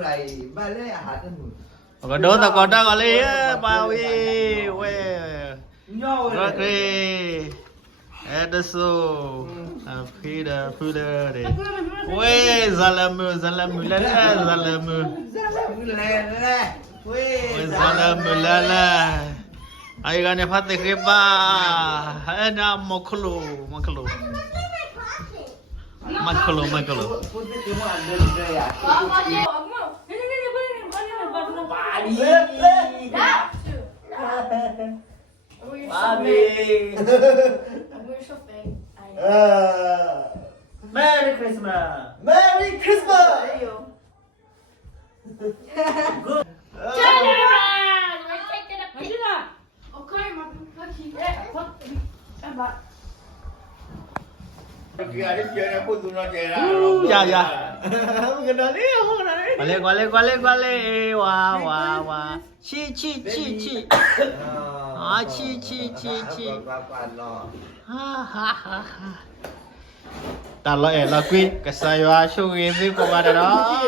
Lại ba lê hạt cái mùi. Còn đốt là còn đang ở đây bao vi quê rồi kì Edso khi đã phu đờ đi quê Zalamu lele Zalamu Zalamu lele ai gane phát cái ba ai na makulu Merry Christmas. Merry Christmas. Good. Turn around. We're taking a picture. Okay, my fucking head. Kia đi chơi nó phun tụi nó chơi ra. Dạ. Cái đó đi không này. Qua lê wa chi chi ha ta lo là quy cái sai wa show game đi qua đó đó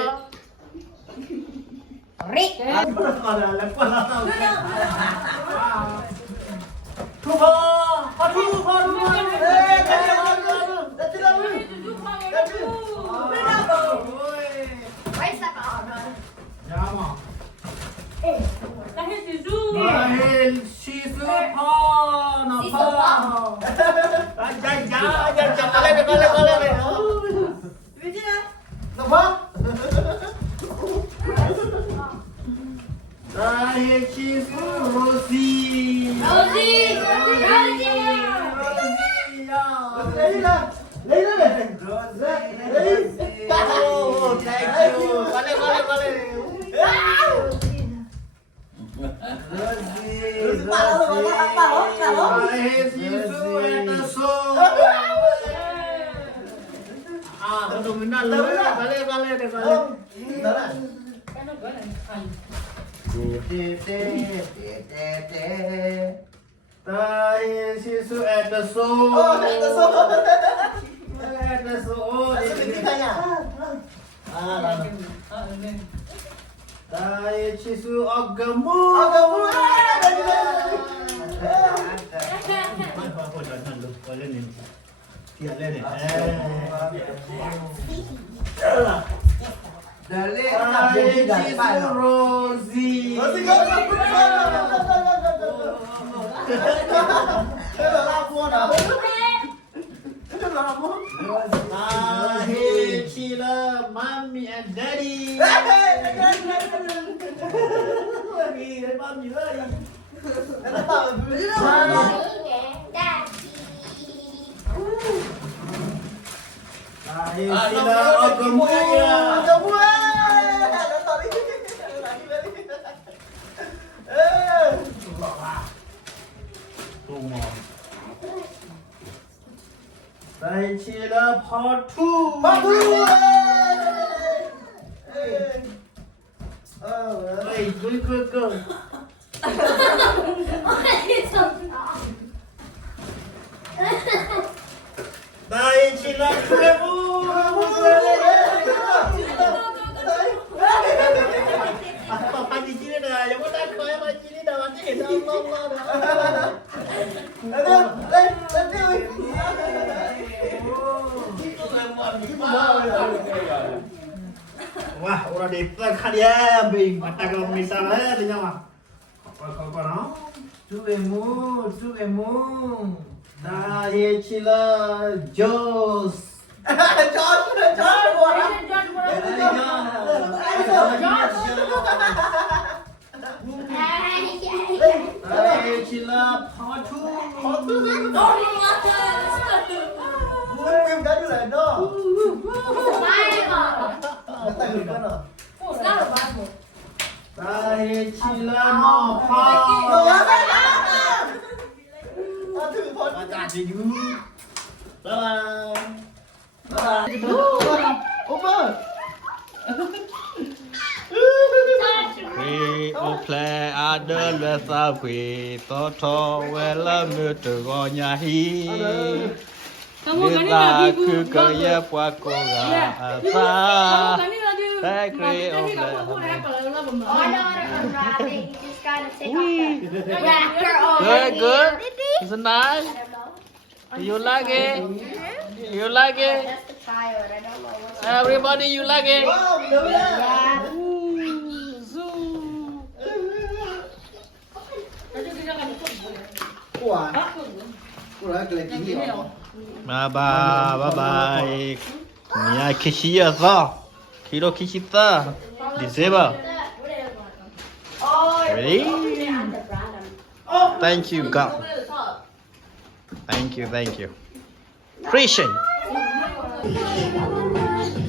Mommy and Daddy. Đây chỉ là part 2. Hey, good. Đây chỉ là wah, udah ditekan ya, bing. Mata kalau misalnya di nyawa. Apa no? Chú emu. Dah, ye chila Jos. Dah, chila part 2. Em đã đưa lại đó. Đây chỉ là nó pha. Thử thôi. Cả gì chứ. Bye. Over. Khi ô ple à đơ lệ sa quỷ to to về là mưa từ gò nhà hi. Đưa ta cứ cởi qua cô gà sa. That great of the Oh, no, unwrapping. You just gotta take off the wrapper over Good, good. here. It's nice. I don't know. You like it? You like it? That's the child. I don't know what's Everybody, you like it? Wow, được đó. Yeah. Ủa. Ủa, cái này cái gì hả? Bye bye, bye bye. Mia Kishiyasa. Kiro Kishita. Disable. Ready? Thank you, God. Thank you, thank you. Appreciate.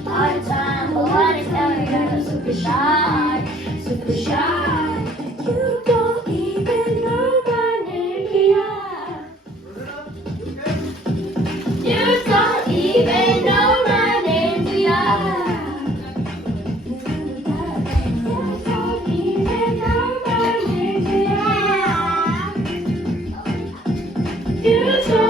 All the time, but what is telling you're super shy, super shy. You don't even know my name, yeah. You don't even know my name, yeah. You don't even know my name, yeah. You don't